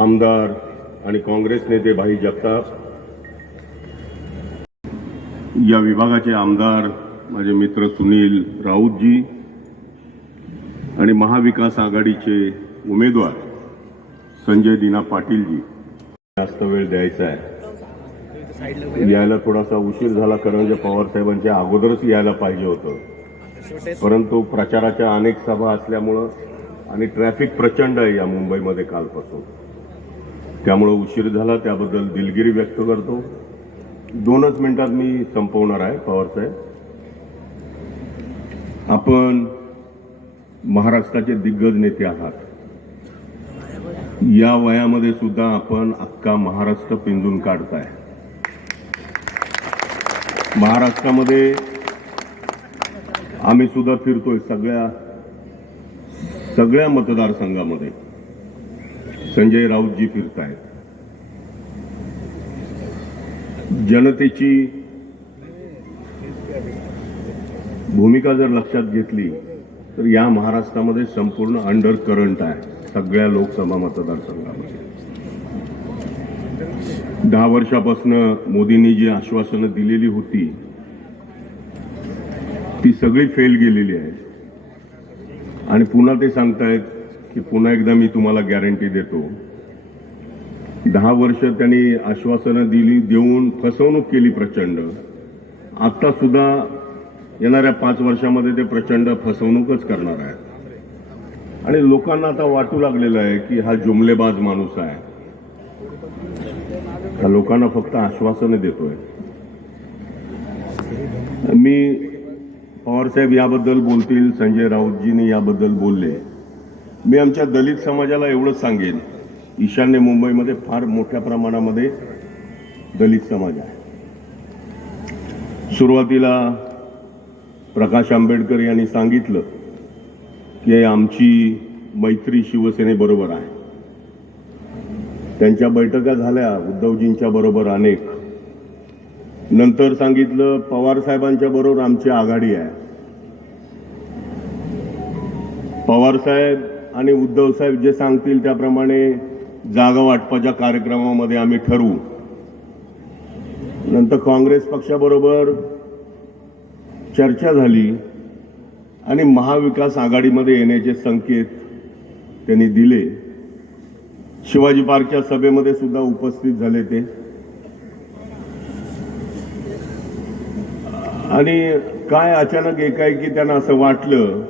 आमदार आणि काँग्रेस नेते भाई जगताप, या विभागाचे आमदार माझे मित्र सुनील राऊतजी आणि महाविकास आघाडीचे उमेदवार संजय दीना पाटीलजी, जास्त वेळ द्यायचा आहे. यायला थोडासा उशीर झाला कारण पवार साहेबांच्या अगोदरच यायला पाहिजे होतं, परंतु प्रचाराच्या अनेक सभा असल्यामुळं आणि ट्रॅफिक प्रचंड आहे या मुंबईमध्ये कालपासून, त्यामुळे उशीर झाला. त्याबद्दल दिलगिरी व्यक्त करतो. 2च मिनिटात मी संपवणार आहे. पवार साहेब, आपण महाराष्ट्राचे दिग्गज नेते आहात. या वयामध्ये सुद्धा आपण अख्खा महाराष्ट्र पिंजून काढताय. महाराष्ट्रामध्ये आम्ही सुद्धा फिरतोय. सगळ्या मतदारसंघामध्ये संजय राऊतजी फिरतायत. जनतेची भूमिका जर लक्षात घेतली तर या महाराष्ट्रामध्ये संपूर्ण अंडर करंट आहे. सगळ्या लोकसभा मतदारसंघामध्ये 10 वर्षापासून मोदींनी जी आश्वासनं दिलेली होती ती सगळी फेल गेलेली आहे. आणि पुन्हा ते सांगतायत की पुन्हा एकदा मी तुम्हाला गॅरंटी देतो. 10 वर्ष त्यांनी आश्वासनं देऊन फसवणूक केली प्रचंड. आता सुद्धा येणाऱ्या 5 वर्षामध्ये ते प्रचंड फसवणूकच करणार आहे. आणि लोकांना आता वाटू लागलेलं आहे की हा जुमलेबाज माणूस आहे. हा लोकांना फक्त आश्वासनं देतोय. मी पवारसाहेब याबद्दल बोलतील, संजय राऊतजींनी याबद्दल बोलले. मी आमच्या दलित समाजाला एवढंच सांगेन, ईशान्य मुंबईमध्ये फार मोठ्या प्रमाणामध्ये दलित समाज आहे. सुरुवातीला प्रकाश आंबेडकर यांनी सांगितलं की आमची मैत्री शिवसेनेबरोबर आहे. त्यांच्या बैठका झाल्या उद्धवजींच्या बरोबर अनेक. नंतर सांगितलं पवार साहेबांच्या बरोबर आमची आघाडी आहे. पवार साहेब आणि उद्धव साहेब जे सांगतील त्याप्रमाणे जागा वाटपाच्या कार्यक्रमामध्ये आम्ही ठरवू. नंतर काँग्रेस पक्षाबरोबर चर्चा झाली आणि महाविकास आघाडीमध्ये येण्याचे संकेत त्यांनी दिले. शिवाजी पार्कच्या सभेमध्ये सुद्धा उपस्थित झाले ते. आणि काय अचानक एकाएकी त्यांना असं वाटलं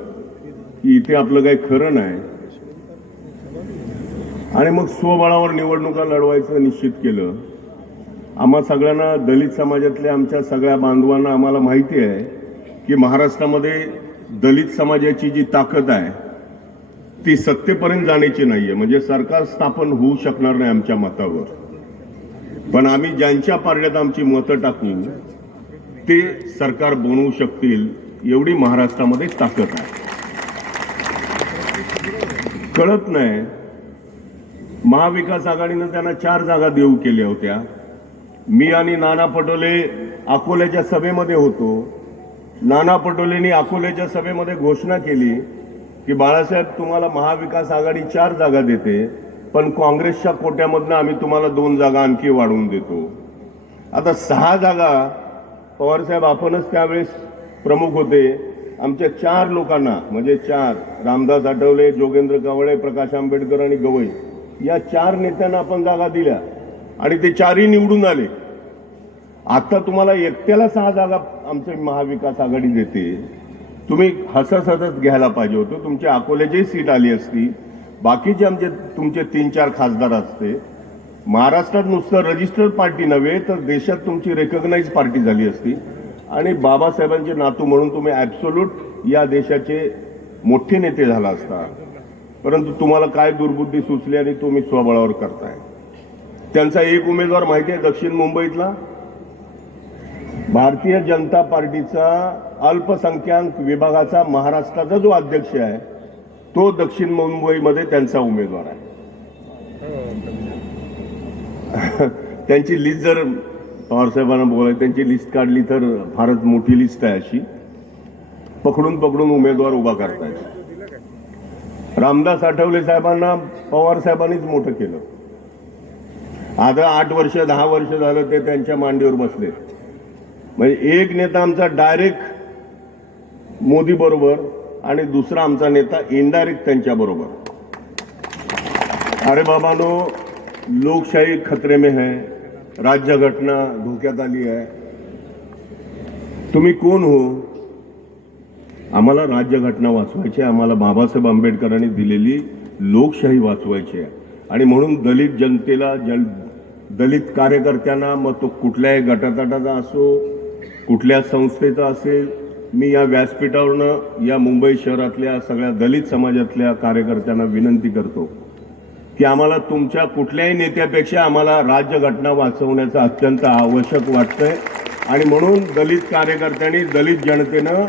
की इथे आपलं काही खरं नाही आणि मग स्वबळावर निवडणुका लढवायचं निश्चित केलं. आम्हा सगळ्यांना, दलित समाजातल्या आमच्या सगळ्या बांधवांना आम्हाला माहिती आहे की महाराष्ट्रामध्ये दलित समाजाची जी ताकद आहे ती सत्तेपर्यंत जाण्याची नाहीये. म्हणजे सरकार स्थापन होऊ शकणार नाही आमच्या मतावर, पण आम्ही ज्यांच्या पारड्यात आमची मतं टाकू ते सरकार बनवू शकतील एवढी महाराष्ट्रामध्ये ताकद आहे. कळत नाही, महाविकास आघाडीनं त्यांना 4 जागा देऊ केल्या होत्या. मी आणि नाना पटोले अकोल्याच्या सभेमध्ये होतो. नाना पटोलेंनी अकोल्याच्या सभेमध्ये घोषणा केली की बाळासाहेब तुम्हाला महाविकास आघाडी 4 जागा देते, पण काँग्रेसच्या कोट्यामधनं आम्ही तुम्हाला 2 जागा आणखी वाढवून देतो. आता 6 जागा पवारसाहेब आपणच त्यावेळेस प्रमुख होते. आमच्या 4 लोकांना, म्हणजे 4 रामदास आठवले, जोगेंद्र कावळे, प्रकाश आंबेडकर आणि गवई, या 4 नेत्यांना आपण जागा दिल्या आणि ते 4ही निवडून आले. आता तुम्हाला एकट्याला 6 जागा आमची महाविकास आघाडी देते. तुम्ही हसत घ्यायला पाहिजे होतं. तुमच्या अकोल्याची सीट आली असती, बाकीचे तुमचे 3-4 खासदार असते. महाराष्ट्रात नुसतं रजिस्टर्ड पार्टी नव्हे तर देशात तुमची रेकग्नाइज पार्टी झाली असती आणि बाबासाहेबांचे नातू म्हणून तुम्ही ॲब्सोल्यूट या देशाचे मोठे नेते झाला असता. परंतु तुम्हाला काय दुर्बुद्धी सुचली आणि तुम्ही स्वबळावर करताय. त्यांचा एक उमेदवार माहिती आहे दक्षिण मुंबईतला, भारतीय जनता पार्टीचा अल्पसंख्याक विभागाचा महाराष्ट्राचा जो अध्यक्ष आहे तो दक्षिण मुंबईमध्ये त्यांचा उमेदवार आहे. त्यांची लिस्ट जर पवारसाहेबांना बोलायची, त्यांची लिस्ट काढली तर फारच मोठी लिस्ट आहे. अशी पकडून उमेदवार उभा करतायत. रामदास आठवले साहेबांना पवार साहेबांनीच मोठं केलं. आता 8 वर्ष 10 वर्ष झालं ते त्यांच्या मांडीवर बसले. म्हणजे एक नेता आमचा डायरेक्ट मोदी बरोबर आणि दुसरा आमचा नेता इनडायरेक्ट त्यांच्या बरोबर. अरे बाबानो, लोकशाही खतरे में है, राज्य घटना धोक्यात आली आहे. तुम्ही कोण हो? आम्हाला राज्यघटना वाचवायची, आम्हाला बाबासाहेब आंबेडकरांनी दिलेली लोकशाही वाचवायची आहे. आणि म्हणून दलित जनतेला, दलित कार्यकर्त्यांना, मग तो कुठल्याही गटातटाचा असो, कुठल्या संस्थेचा असेल, मी या व्यासपीठावरनं या मुंबई शहरातल्या सगळ्या दलित समाजातल्या कार्यकर्त्यांना विनंती करतो की आम्हाला तुमच्या कुठल्याही नेत्यापेक्षा आम्हाला राज्यघटना वाचवण्याचं अत्यंत आवश्यक वाटतंय. आणि म्हणून दलित कार्यकर्त्यांनी, दलित जनतेनं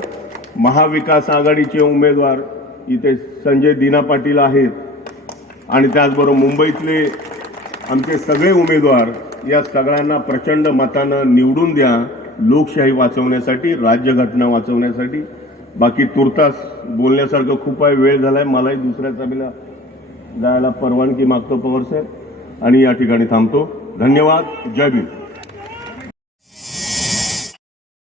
महाविकास आघाडीचे उमेदवार इथे संजय दिना पाटील आहेत आणि त्याचबरोबर मुंबईतले आमचे सगळे उमेदवार, या सगळ्यांना प्रचंड मतानं निवडून द्या, लोकशाही वाचवण्यासाठी, राज्यघटना वाचवण्यासाठी. बाकी तुर्तास बोलण्यासारखं खूप आहे, वेळ झालाय, मलाही दुसऱ्या सभेला जायला परवानगी मागतो पवार साहेब आणि या ठिकाणी थांबतो. धन्यवाद. जय भीम.